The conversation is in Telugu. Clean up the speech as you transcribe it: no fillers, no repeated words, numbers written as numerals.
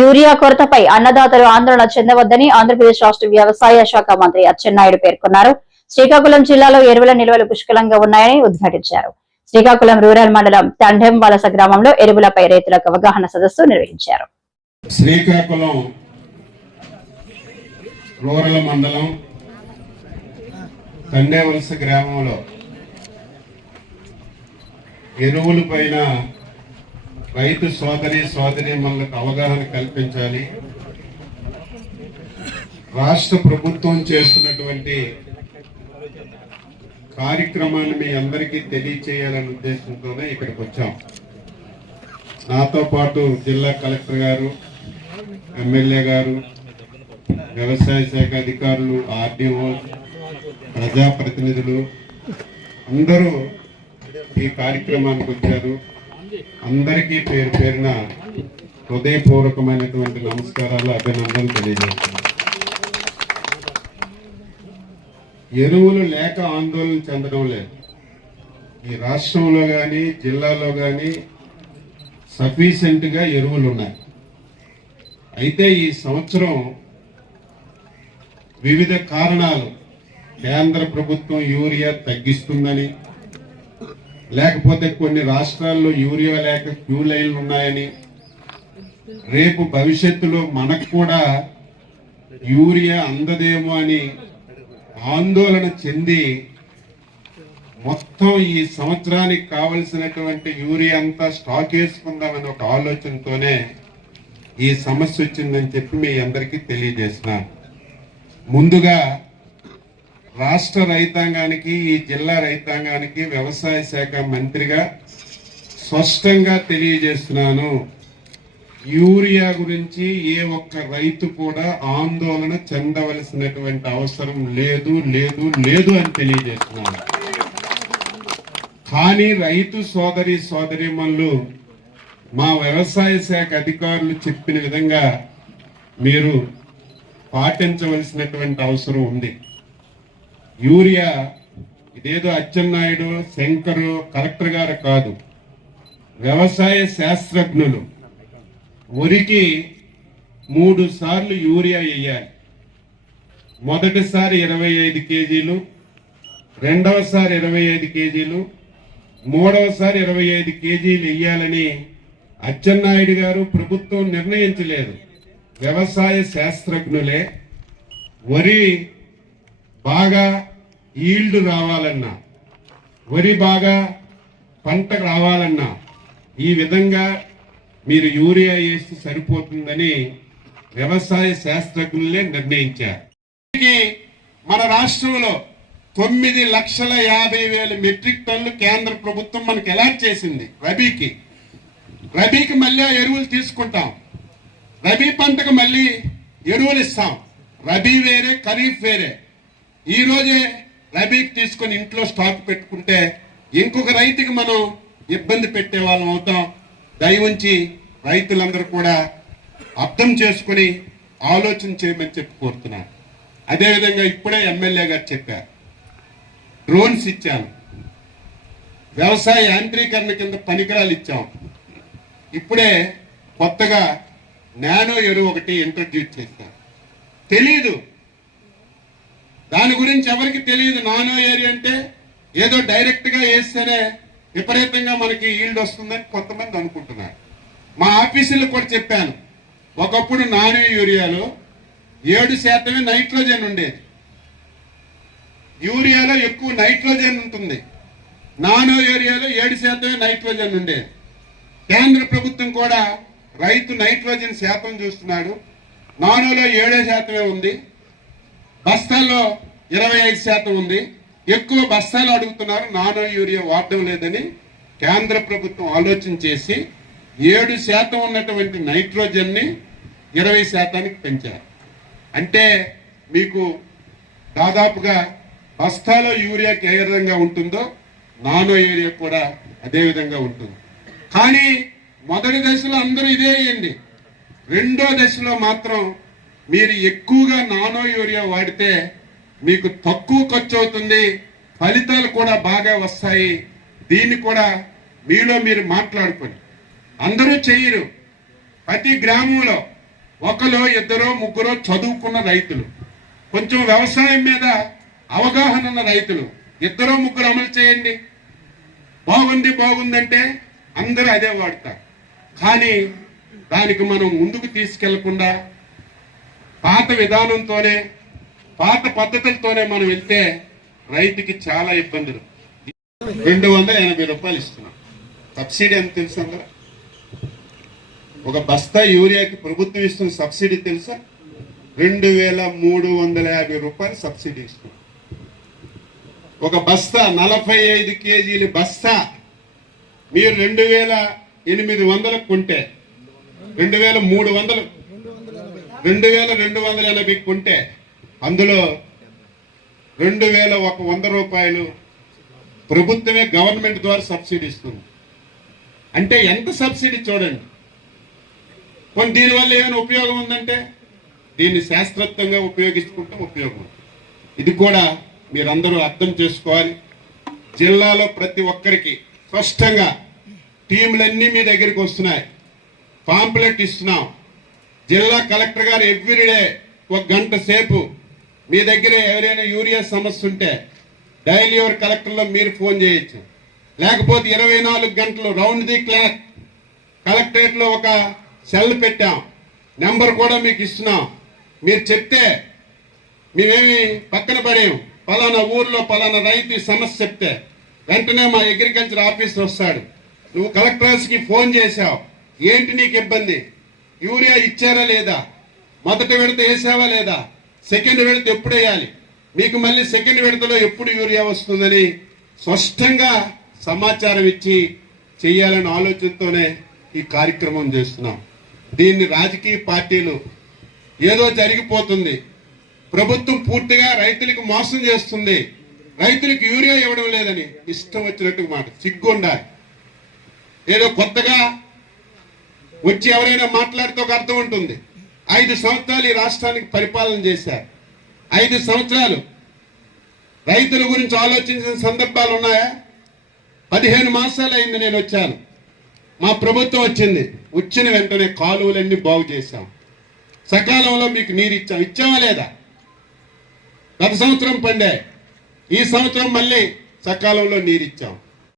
యూరియా కొరతపై అన్నదాతలు ఆందోళన చెందవద్దని ఆంధ్రప్రదేశ్ రాష్ట్ర వ్యవసాయ శాఖ మంత్రి అచ్చెన్నాయుడు పేర్కొన్నారు. శ్రీకాకుళం జిల్లాలో ఎరువుల నిల్వలు పుష్కలంగా ఉన్నాయని ఉద్ఘాటించారు. శ్రీకాకుళం రూరల్ మండలం తండెం వలస గ్రామంలో ఎరువులపై రైతులకు అవగాహన సదస్సు నిర్వహించారు. శ్రీకాకుళం రూరల్ మండలం తండెం వలస గ్రామంలో ఎరువుల పైన రైతు సోదరీమణులకు అవగాహన కల్పించాలి. రాష్ట్ర ప్రభుత్వం చేస్తున్నటువంటి కార్యక్రమాన్ని మీ అందరికీ తెలియచేయాలనే ఉద్దేశంతోనే ఇక్కడికి వచ్చాం. నాతో పాటు జిల్లా కలెక్టర్ గారు, ఎమ్మెల్యే గారు, వ్యవసాయ శాఖ అధికారులు, ఆర్డీఓ, ప్రజాప్రతినిధులు అందరూ ఈ కార్యక్రమానికి వచ్చారు. అందరికీ పేరు పేరున హృదయపూర్వకమైనటువంటి నమస్కారాలు, అభినందనలు తెలియజేస్తున్నాను. ఎరువులు లేక ఆందోళన చెందడం లేదు. ఈ రాష్ట్రంలో కానీ జిల్లాలో కానీ సఫిషియెంట్గా ఎరువులు ఉన్నాయి. అయితే ఈ సంవత్సరం వివిధ కారణాలు, కేంద్ర ప్రభుత్వం యూరియా తగ్గిస్తుందని, లేకపోతే కొన్ని రాష్ట్రాల్లో యూరియా లేక క్యూ లైన్లు ఉన్నాయని, రేపు భవిష్యత్తులో మనకు కూడా యూరియా అందదేమో అని ఆందోళన చెంది మొత్తం ఈ సంవత్సరానికి కావలసినటువంటి యూరియా అంతా స్టాక్ వేసుకుందామని ఒక ఆలోచనతోనే ఈ సమస్య వచ్చిందని చెప్పి మీ అందరికీ తెలియజేస్తున్నాను. ముందుగా రాష్ట్ర రైతాంగానికి, ఈ జిల్లా రైతాంగానికి వ్యవసాయ శాఖ మంత్రిగా స్పష్టంగా తెలియజేస్తున్నాను, యూరియా గురించి ఏ ఒక్క రైతు కూడా ఆందోళన చెందవలసినటువంటి అవసరం లేదు లేదు లేదు అని తెలియజేస్తున్నాను. కానీ రైతు సోదరీమణులు, మా వ్యవసాయ శాఖ అధికారులు చెప్పిన విధంగా మీరు పాటించవలసినటువంటి అవసరం ఉంది. యూరియా ఇదేదో అచ్చెన్నాయుడు, శంకరు, కలెక్టర్ గారు కాదు, వ్యవసాయ శాస్త్రజ్ఞులు వరికి 3 సార్లు యూరియా వేయాలి. మొదటిసారి 25 కేజీలు, రెండవసారి 25 కేజీలు, మూడవసారి 25 కేజీలు వేయాలని అచ్చెన్నాయుడు గారు ప్రభుత్వం నిర్ణయించలేదు. వ్యవసాయ శాస్త్రజ్ఞులే వరి బాగా ఈల్డ్ రావాలన్నా, వరి బాగా పంట రావాలన్నా ఈ విధంగా మీరు యూరియా వేస్తే సరిపోతుందని వ్యవసాయ శాస్త్రజ్ఞులే నిర్ణయించారు. మన రాష్ట్రంలో 9,50,000 మెట్రిక్ టన్నులు కేంద్ర ప్రభుత్వం మనకు అలాట్ చేసింది. రబీకి మళ్ళీ ఎరువులు తీసుకుంటాం. రబీ పంటకు మళ్ళీ ఎరువులు ఇస్తాం. రబీ వేరే, ఖరీఫ్ వేరే. ఈ రోజే రబీకి తీసుకొని ఇంట్లో స్టాక్ పెట్టుకుంటే ఇంకొక రైతుకి మనం ఇబ్బంది పెట్టే వాళ్ళం అవుతాం. దయవుంచి రైతులందరూ కూడా అర్థం చేసుకుని ఆలోచన చేయమని చెప్పి కోరుతున్నాను. అదేవిధంగా ఇప్పుడే ఎమ్మెల్యే గారు చెప్పారు, డ్రోన్స్ ఇచ్చాను, వ్యవసాయ యాంత్రీకరణ కింద పరికరాలు ఇచ్చాం. ఇప్పుడే కొత్తగా నానో ఎరువు ఒకటి ఇంట్రడ్యూస్ చేశారు. తెలీదు, దాని గురించి ఎవరికి తెలియదు. నానో ఏరియా అంటే ఏదో డైరెక్ట్గా వేస్తేనే విపరీతంగా మనకి ఈల్డ్ వస్తుందని కొంతమంది అనుకుంటున్నారు. మా ఆఫీసులో కూడా చెప్పాను, ఒకప్పుడు నానో యూరియాలో 7% నైట్రోజన్ ఉండేది. యూరియాలో ఎక్కువ నైట్రోజన్ ఉంటుంది, నానో యూరియాలో 7% నైట్రోజన్ ఉండేది. కేంద్ర ప్రభుత్వం కూడా రైతు నైట్రోజన్ శాతం చూస్తున్నాడు. నానోలో 7% ఉంది, బస్తాల్లో 25% ఉంది. ఎక్కువ బస్తాలు అడుగుతున్నారు, నానో యూరియా వాడడం లేదని కేంద్ర ప్రభుత్వం ఆలోచన చేసి 7% ఉన్నటువంటి నైట్రోజన్ని 20%కి పెంచారు. అంటే మీకు దాదాపుగా బస్తాలో యూరియాకి ఏ విధంగా ఉంటుందో నానో యూరియా కూడా అదే విధంగా ఉంటుంది. కానీ మొదటి దశలో అందరూ ఇదే వేయండి. రెండో దశలో మాత్రం మీరు ఎక్కువగా నానో యూరియా వాడితే మీకు తక్కువ ఖర్చు అవుతుంది, ఫలితాలు కూడా బాగా వస్తాయి. దీన్ని కూడా మీలో మీరు మాట్లాడుకొని అందరూ చెయ్యరు. ప్రతి గ్రామంలో ఒకరు ఇద్దరు ముగ్గురు చదువుకున్న రైతులు, కొంచెం వ్యవసాయం మీద అవగాహన ఉన్న రైతులు ఇద్దరు ముగ్గురు అమలు చేయండి. బాగుందంటే అందరూ అదే వాడతారు. కానీ దానికి మనం ముందుకు తీసుకెళ్లకుండా పాత విధానంతోనే పాత పద్ధతులతోనే మనం వెళ్తే రైతుకి చాలా ఇబ్బందులు. 280 రూపాయలు ఇస్తున్నాం. సబ్సిడీ ఎంత తెలుసా? అందరూ ఒక బస్తా యూరియాకి ప్రభుత్వం ఇస్తున్న సబ్సిడీ తెలుసా? 2350 రూపాయలు సబ్సిడీ ఇస్తున్నాం. ఒక బస్తా 45 కేజీల బస్తా మీరు 2800 కొంటే 2280 కొంటే అందులో 2100 రూపాయలు ప్రభుత్వమే గవర్నమెంట్ ద్వారా సబ్సిడీ ఇస్తుంది. అంటే ఎంత సబ్సిడీ చూడండి. కొన్ని దీనివల్ల ఏమైనా ఉపయోగం ఉందంటే దీన్ని శాస్త్రోక్తంగా ఉపయోగించుకుంటే ఉపయోగం. ఇది కూడా మీరందరూ అర్థం చేసుకోవాలి. జిల్లాలో ప్రతి ఒక్కరికి స్పష్టంగా టీంలన్నీ మీ దగ్గరికి వస్తున్నాయి. పాంప్లెట్ ఇస్తున్నాం. జిల్లా కలెక్టర్ గారు ఎవ్రీడే 1 గంట సేపు మీ దగ్గర ఎవరైనా యూరియా సమస్య ఉంటే డైలీ ఎవరి కలెక్టర్లో మీరు ఫోన్ చేయొచ్చు. లేకపోతే 24 గంటలు రౌండ్ ది క్లాక్ కలెక్టరేట్లో ఒక సెల్ పెట్టాం. నెంబర్ కూడా మీకు ఇస్తున్నాం. మీరు చెప్తే మేమేమి పక్కన పడేం. పలానా ఊర్లో పలానా రైతు సమస్య చెప్తే వెంటనే మా అగ్రికల్చర్ ఆఫీసర్ వస్తాడు. నువ్వు కలెక్టర్స్కి ఫోన్ చేశావు, ఏంటి నీకు ఇబ్బంది, యూరియా ఇచ్చారా లేదా, మొదటి విడత వేసావా లేదా, సెకండ్ విడత ఎప్పుడు వేయాలి, మీకు మళ్ళీ సెకండ్ విడతలో ఎప్పుడు యూరియా వస్తుందని స్పష్టంగా సమాచారం ఇచ్చి చెయ్యాలనే ఆలోచనతోనే ఈ కార్యక్రమం చేస్తున్నాం. దీన్ని రాజకీయ పార్టీలు ఏదో జరిగిపోతుంది, ప్రభుత్వం పూర్తిగా రైతులకు మోసం చేస్తుంది, రైతులకు యూరియా ఇవ్వడం లేదని ఇష్టం వచ్చినట్టు మాట. సిగ్గుండాలి. ఏదో కొత్తగా వచ్చి ఎవరైనా మాట్లాడితే ఒక అర్థం ఉంటుంది. 5 సంవత్సరాలు ఈ రాష్ట్రానికి పరిపాలన చేశారు. 5 సంవత్సరాలు రైతుల గురించి ఆలోచించిన సందర్భాలు ఉన్నాయా? 15 మాసాలు అయింది నేను వచ్చాను. మా ప్రభుత్వం వచ్చింది. వచ్చిన వెంటనే కాలువలన్నీ బాగు చేశాం. సకాలంలో మీకు నీరు ఇచ్చామా లేదా? గత సంవత్సరం పండే, ఈ సంవత్సరం మళ్ళీ సకాలంలో నీరు ఇచ్చాం.